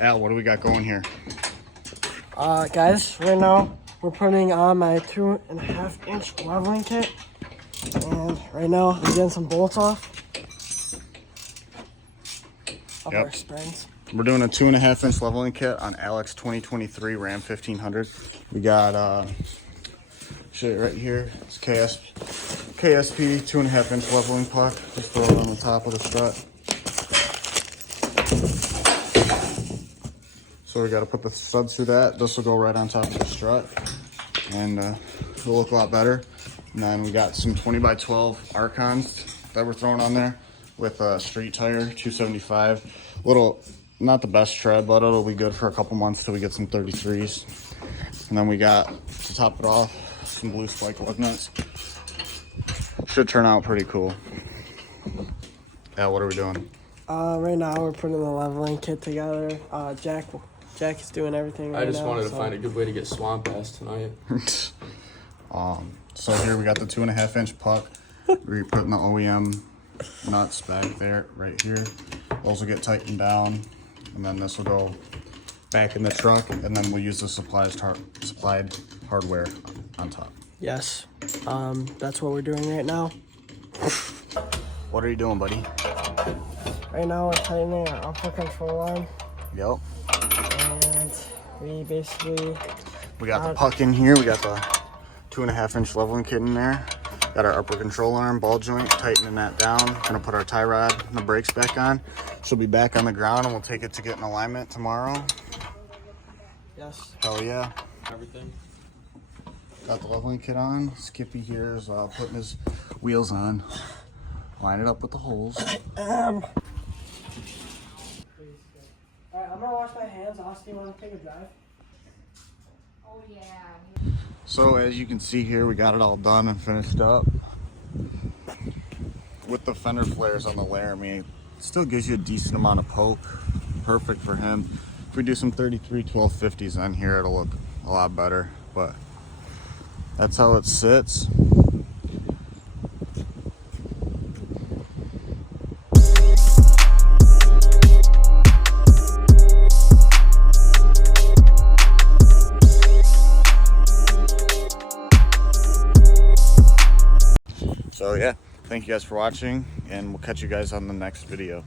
Al, what do we got going here? Guys, right now we're putting on my 2.5-inch leveling kit, and right now I'm getting some bolts off of our springs. We're doing a 2.5-inch leveling kit on Alex 2023 Ram 1500. We got show you right here. It's KSP 2.5-inch leveling puck. Just throw it on the top of the strut. So we got to put the studs through that. This will go right on top of the strut, and it'll look a lot better. And then we got some 20x12 Arkons that we're throwing on there with a street tire, 275. Little, not the best tread, but it'll be good for a couple months till we get some 33s. And then we got, to top it off, some blue spike lug nuts. Should turn out pretty cool. Yeah, what are we doing? Right now we're putting the leveling kit together. Jack is doing everything right now. I just wanted to find a good way to get swamp ass tonight. So here we got the 2.5-inch puck. We're putting the OEM nuts back there, right here. Those will get tightened down, and then this will go back in the truck, and then we'll use the supplied hardware on top. Yes, that's what we're doing right now. What are you doing, buddy? Right now we're tightening our upper control arm. Yep. And we got the puck in here. We got the 2.5-inch leveling kit in there. Got our upper control arm, ball joint, tightening that down. Gonna put our tie rod and the brakes back on. She'll be back on the ground, and we'll take it to get in alignment tomorrow. Yes. Hell yeah. Everything. Got the leveling kit on. Skippy here is putting his wheels on. Line it up with the holes. Alright, I'm gonna wash my hands. Austin, you wanna take a drive? Oh yeah. So as you can see here, we got it all done and finished up. With the fender flares on the Laramie, it still gives you a decent amount of poke. Perfect for him. If we do some 33 1250s on here, it'll look a lot better, but that's how it sits. So yeah, thank you guys for watching, and we'll catch you guys on the next video.